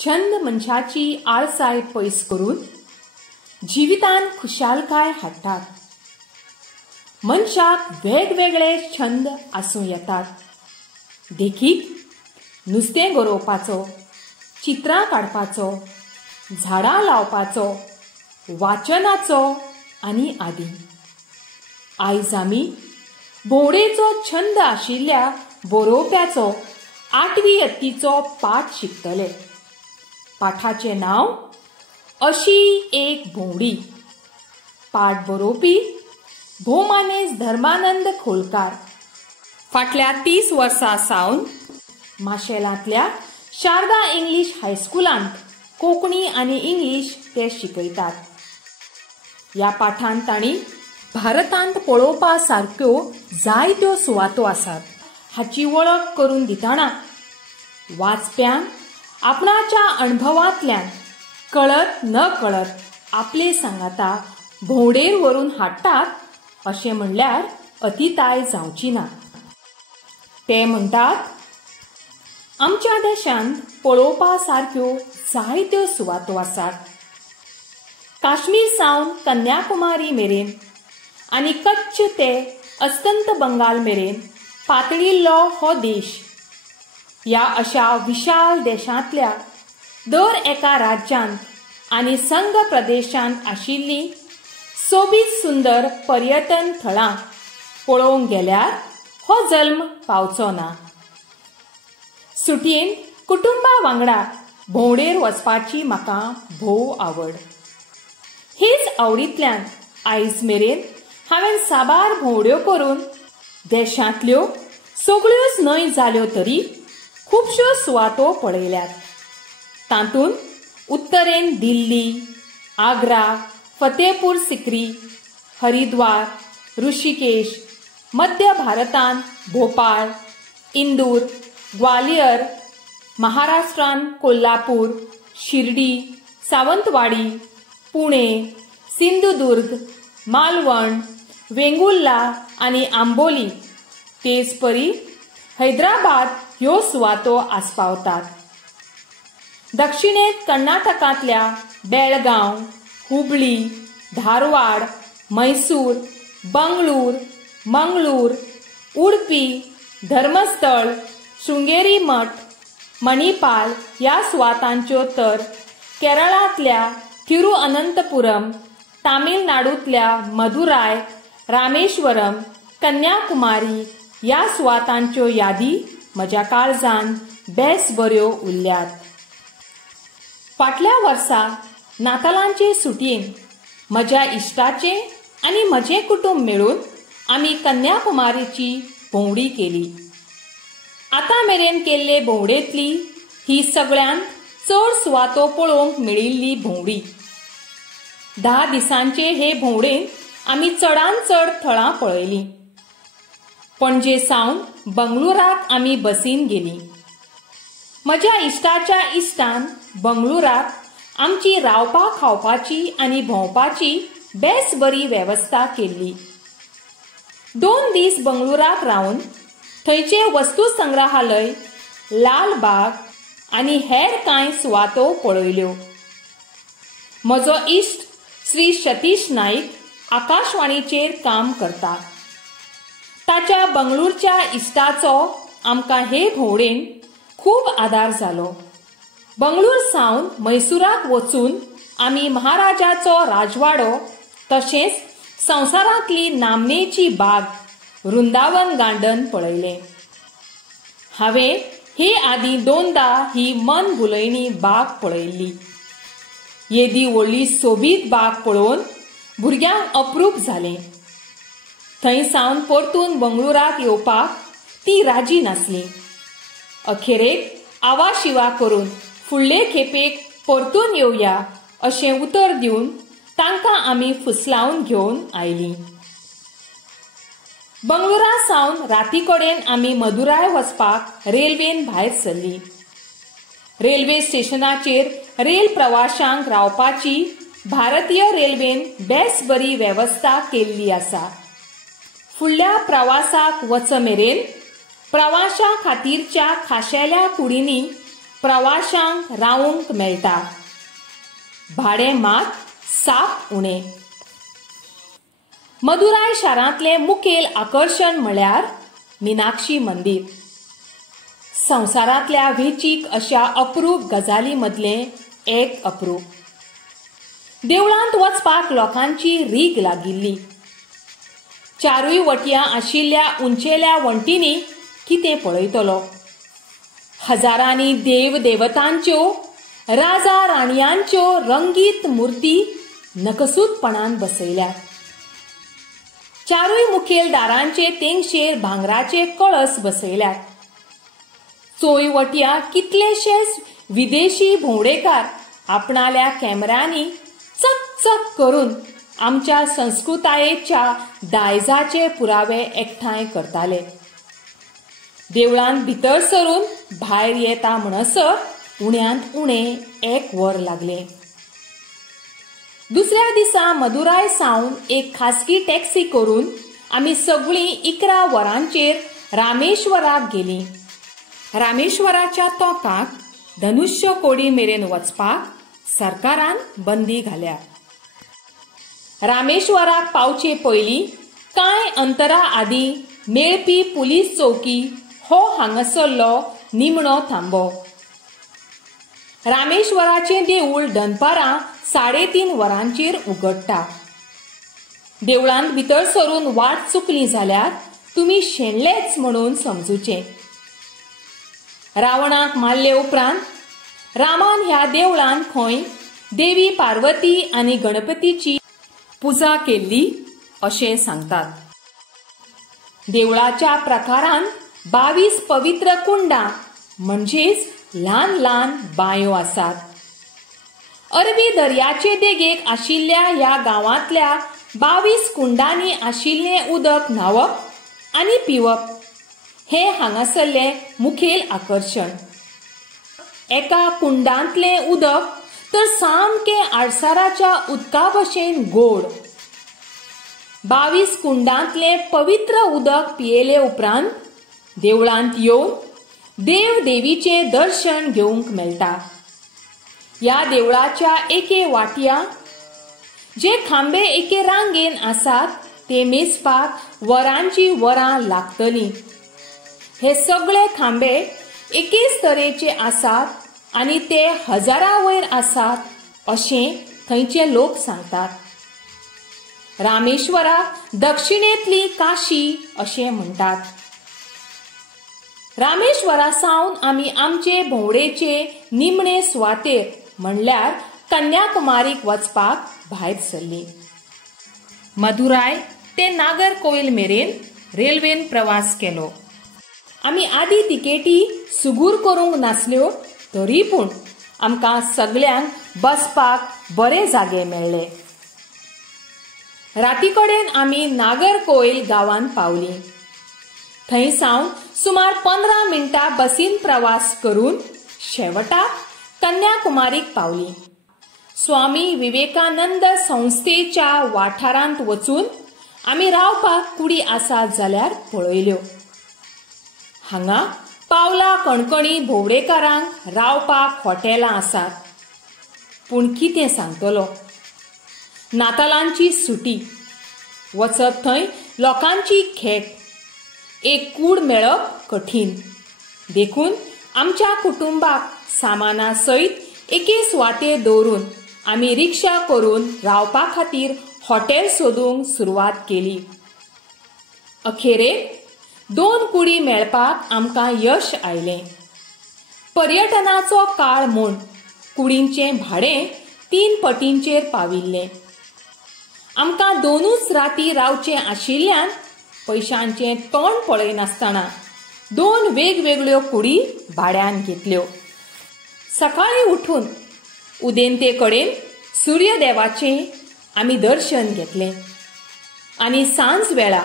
छंद मनशाची आळसाय पयस करून जिवितान खुशालकाय हाडटात. मनशाक वेगवेगळे छंद आसूं येतात. देखीक नुस्तें गरोवपाचो, चित्रां काडपाचो, झाडां लावपाचो, वाचनाचो आनी आदी. आयज आमी भोंवडेचो छंद आशिल्ल्या बरोवप्याचो 8वी यत्तीचो पाठ शिकतले. पाठाचे नाव अशी एक भोंवडी. पाठ बरोवपी भोमानेज धर्मानंद खोलकार. फाटल्या 30 वर्सां सावन माशेलांतल्या शारदा इंग्लीश हायस्कुलांत कोंकणी आनी इंग्लीश ते शिकयतात. ह्या पाठांत तांणी भारतांत पळोवपा सारक्यो जायत्यो सुवातो आसात हाची वळख करून दितना वाचप्यांक आपणाच्या अणभवांतल्यान कळत न कळत आपले सांगाता भोंवडेर व्हरून हाडटात अशें म्हणल्यार अतिताय जावची ना. ते म्हणटात, आमच्या देशांत पळोवपा सारक्यो जायत्यो सुवातो आसात. काश्मीर सावन कन्याकुमारी मेरेन आनी कच्छ ते अस्तंत बंगाल मेरेन पातळिल्लो हो देश. ह्या अशा विशाल देशांतल्या दर एका राज्यांत आनी संघ प्रदेशांत आशिल्ली सोबीत सुंदर पर्यटन थळां पळोवंक गेल्यार हो जल्म पावचो ना. सुटयेन कुटुंबा वांगडा भोंवडेर वचपाची म्हाका भोव आवड. हेच आवडींतल्यान आयज मेरेन हांवें साबार भोंवड्यो करून देशांतल्यो सगळ्योच न्हय जाल्यो तरी खुबश्यो सुवातो पळयल्यात. तातूंत उत्तरेन दिल्ली, आग्रा, फतेहपूर सिक्री, हरिद्वार, ऋषिकेश, मध्य भारतांत भोपाळ, इंदूर, ग्वालियर, महाराष्ट्रांत कोल्हापूर, शिर्डी, सावंतवाडी, पुणे, सिंधुदुर्ग, मालवण, वेंगुर्ला आनी आंबोली तेच परी हैदराबाद ह्यो सुवातो आस्पावतात. दक्षिणेक कर्नाटकांतल्या बेळगांव, हुबळी, धारवाड, मैसूर, बंगळूर, मंगळूर, उडपी, धर्मस्थळ, शृंगेरी मठ, मणिपाल ह्या सुवातांच्यो तर केरळांतल्या थिरुअनंतपुरम, तामिळनाडूंतल्या मदुराय, रामेश्वरम, कन्याकुमारी ह्या सुवातांच्यो यादी म्हज्या काळजान बेस बऱ्यो उरल्यात. फाटल्या वर्सा नातालांचे सुटयेन म्हज्या इश्टाचे आनी म्हजें कुटुंब मेळून आमी कन्याकुमारीची भोंवडी केली. आतां मेरेन केल्ले भोंवडेंतली ही सगळ्यांत चड सुवातो पळोवंक मेळिल्ली भोंवडी. 10 दिसांचे हे भोंवडेन आमी चडांत चड थळां पळयलीं. पणजे सावन बंगळुराक आमी बसीन गेलीं. म्हज्या इश्टाच्या इश्टान बंगळुराक आमची रावपा खावपाची आनी भोंवपाची बेस बरी वेवस्था केल्ली. 2 दीस बंगळुराक रावन थंयचे वस्तू संग्रहालय, लाल बाग आनी हेर कांय सुवातो पळयल्यो. म्हजो इश्ट श्री सतीश नाईक आकाशवाणीचेर काम करता. ताच्या बंगळूरच्या इश्टाचो आमकां हे भोंवडेन खूब आदार जालो. बंगळूर सावन मैसूराक वचून आमी महाराजाचो राजवाडो तशेंच संवसारांतली नामनेची बाग वृंदावन गार्डन पळयलें. हांवें हे आदीं 2दा ही मन भुलयणी बाग पळयल्ली. येदी व्हडली सोबीत बाग पळोवन भुरग्यांक अप्रूप जालें. थंय सावन परतून बंगळुराक येवपाक ती राजी नासली. अखेरेक आवाशिवा करून फुडले खेपेक परतून येवया अशें उतर दिवन तांकां आमी फुसलावन घेवन आयलीं. बंगळुरा सावन राती कडेन आमी मदुराय वचपाक रेल्वेन भायर सरलीं. रेल्वे स्टेशनाचेर रेल प्रवाशांक रावपाची भारतीय रेल्वेन बेस बरी वेवस्था केल्ली आसा. फुडल्या प्रवासाक वच मेरेन प्रवाशा खातीरच्या खाशेल्या कुडींनी प्रवाशांक रावूंक मेळटा. भाडें मात साप उणें. मदुराय शारांतलें मुखेल आकर्शण म्हळ्यार मीनाक्षी मंदिर. संवसारांतल्या वेंचीक अशा अप्रूप गजाली मदलें एक अप्रूप. देवळांत वचपाक लोकांची रीग लागिल्ली. चारूय वटयां आशिल्ल्या उंचेल्या वण्टींनी कितें पळयतलो. हजारांनी देव देवतांच्यो, राजा राणयांच्यो रंगीत मूर्ती नकसूदपणान बसयल्यात. चारूय मुखेल दारांचे तेंगशेर भांगराचे कळस बसयल्यात. चोय वटयां कितलेशेच विदेशी भोंवडेकार आपणाल्या कॅमेऱ्यांनी चकचक करून आमच्या संस्कृतायेच्या दायजाचे पुरावे एकठांय करताले. देवळांत भितर सरून भायर येता म्हणसर उण्यांत उणें 1 वर लागलें. दुसऱ्या दिसा मदुराय सावन एक खासगी टॅक्सी करून आमी सगळीं 11 वरांचेर रामेश्वराक गेलीं. रामेश्वराच्या तोंकाक धनुष्य कोडी मेरेन वचपाक सरकारान बंदी घाल्या. रामेश्वराक पावचे पयलीं कांय अंतरा आदीं मेळपी पुलीस चौकी हो हांगासरलो निमणो थांबो. रामेश्वराचें देवूळ दनपारां 3:30 वरांचेर उगडटा. देवळांत भितर सरून वाट चुकली जाल्यार तुमी शेणलेच म्हणून समजुचें. रावणाक मारले उपरांत रामान ह्या देवळांत खंय देवी पार्वती आनी गणपतीची पुजा केल्ली अशें सांगतात. देवळाच्या प्रकारांत 22 पवित्र कुंडां म्हणजेच ल्हान ल्हान बांयो आसात. अरबी दर्याचे देगेक आशिल्ल्या ह्या गांवांतल्या 22 कुंडांनी आशिल्लें उदक न्हावप आनी पिवप हें हांगासरलें मुखेल आकर्शण. एका कुंडांतलें उदक तर सामकें आडसाराच्या उदका भशेन गोड. 22 कुंडांतलें पवित्र उदक पियेले उपरांत देवळांत येवन देव देवीचें दर्शन घेवंक मेळटा. ह्या देवळाच्या एके वाटयां जे खांबे एके रांगेन आसात ते मेजपाक वरांची वरां लागतलीं. हे सगळे खांबे एकेच तरेचे आसात आनी ते हजारां वयर आसात अशें थंयचे लोक सांगतात. रामेश्वराक दक्षिणेंतली काशी अशें म्हणटात. रामेश्वरा सावन आमी आमचे भोंवडेचे निमणे सुवातेर म्हणल्यार कन्याकुमारीक वचपाक भायर सरलीं. मदुराय ते नागरकोइल मेरेन रेल्वेन प्रवास केलो. आमी आदी तिकेटी सुगूर करूंक नासल्यो तरी पूण आमकां सगळ्यांक बसपाक बरे जागे मेळ्ळे. रातीकडेन आमी नागरकोइल गांवांत पावलीं. थंय सावन सुमार 15 मिनटां बसीन प्रवास करून शेवटाक कन्याकुमारीक पावलीं. स्वामी विवेकानंद संस्थेच्या वाठारांत वचून आमी रावपाक कुडी आसात जाल्यार पळयल्यो. हांगा पावला कणकणी भोंवडेकारांक रावपाक हॉटेलां आसात. पूण कितें सांगतलो. नातालांची सुटी वचप थंय लोकांची खेट. एक कूड मेळप कठीण. देखून आमच्या कुटुंबाक सामाना सयत एके सुवातेर दवरून आमी रिक्षा करून रावपा खातीर हॉटेल सोदूंक सुरवात केली. अखेरेक 2 कुडी मेळपाक आमकां यश आयलें. पर्यटनाचो काळ म्हूण कुडींचें भाडें 3 पटींचेर पाविल्लें. आमकां 2च राती रावचें आशिल्ल्यान पयशांचें तोंड पळयनासतना 2 वेगवेगळ्यो कुडी भाड्यान घेतल्यो. सकाळीं उठून उदेंते कडेन सूर्यदेवाचें आमी दर्शन घेतलें आनी सांज वेळा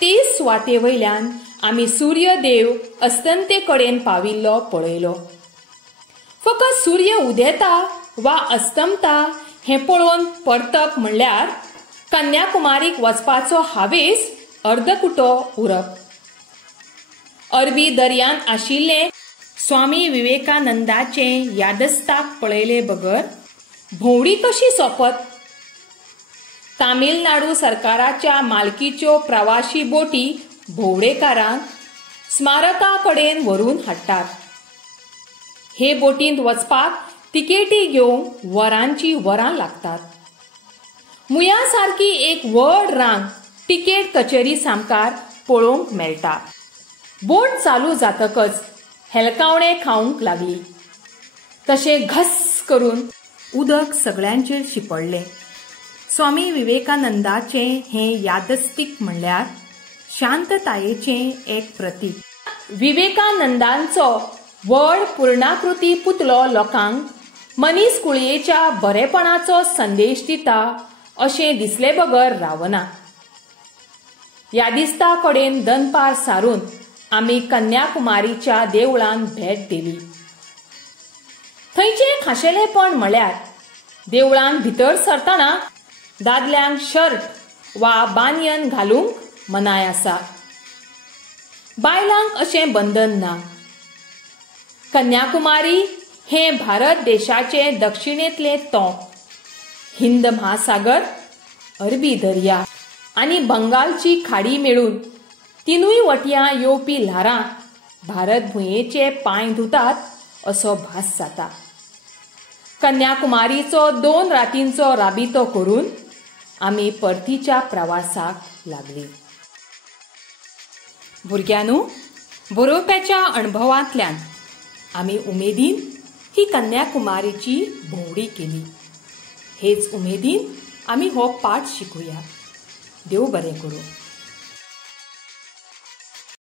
तेच सुवाते वयल्यान आमी सूर्यदेव अस्तंते कडेन पाविल्लो पळयलो. फकत सूर्य उदेता वा अस्तमता हें पळोवन परतप म्हणल्यार कन्याकुमारीक वचपाचो हावेस अर्दकुटो उरप. अरबी दर्यांत आशिल्लें स्वामी विवेकानंदाचे यादस्ताक पळयले बगर भोंवडी कशी सोंपत. तामिळनाडू सरकाराच्या मालकीच्यो प्रवाशी बोटी भोंवडेकारांक स्मारका कडेन व्हरून हाडटात. हे बोटींत वचपाक तिकेटी घेवंक वरांची वरां लागतात. मुया सारकी एक व्हड रांग तिकेट कचेरी सामकार पळोवंक मेळटा. बोट चालू जातकच हेलकावणे खावंक लागली. तशें घस करून उदक सगळ्यांचेर शिपडलें. स्वामी विवेकानंदाचें हें यादस्तीक म्हणल्यार शांततायेचें एक प्रतीक. विवेकानंदांचो व्हड पूर्णाकृती पुतलो लोकांक मनीसकुळयेच्या बरेपणाचो संदेश दिता अशें दिसले बगर रावना. यादिस्ता कडेन दनपार सारून आमी कन्याकुमारीच्या देवळान भेट दिली. थंयचें खाशेलेपण म्हळ्यार देवळान भितर सरतना दादल्यांक शर्ट वा बानियन घालूंक मनाय आसा. बायलांक अशें बंधन ना. कन्याकुमारी हें भारत देशाचें दक्षिणेंतलें तोंक. हिंद महासागर, अरबी दर्या आनी बंगालची खाडी मेळून तिनूय वटयां येवपी ल्हारां भारत भुंयेचे पांय धुतात असो भास जाता. कन्याकुमारीचो 2 रातींचो राबितो करून आमी परतीच्या प्रवासाक लागली. भुरग्यांनो, बरोवप्याच्या अणभवांतल्यान आमी उमेदीन ही कन्याकुमारीची भोंवडी केली. हेच उमेदीन आमी हो पाठ शिकुया. देव बरें करूं.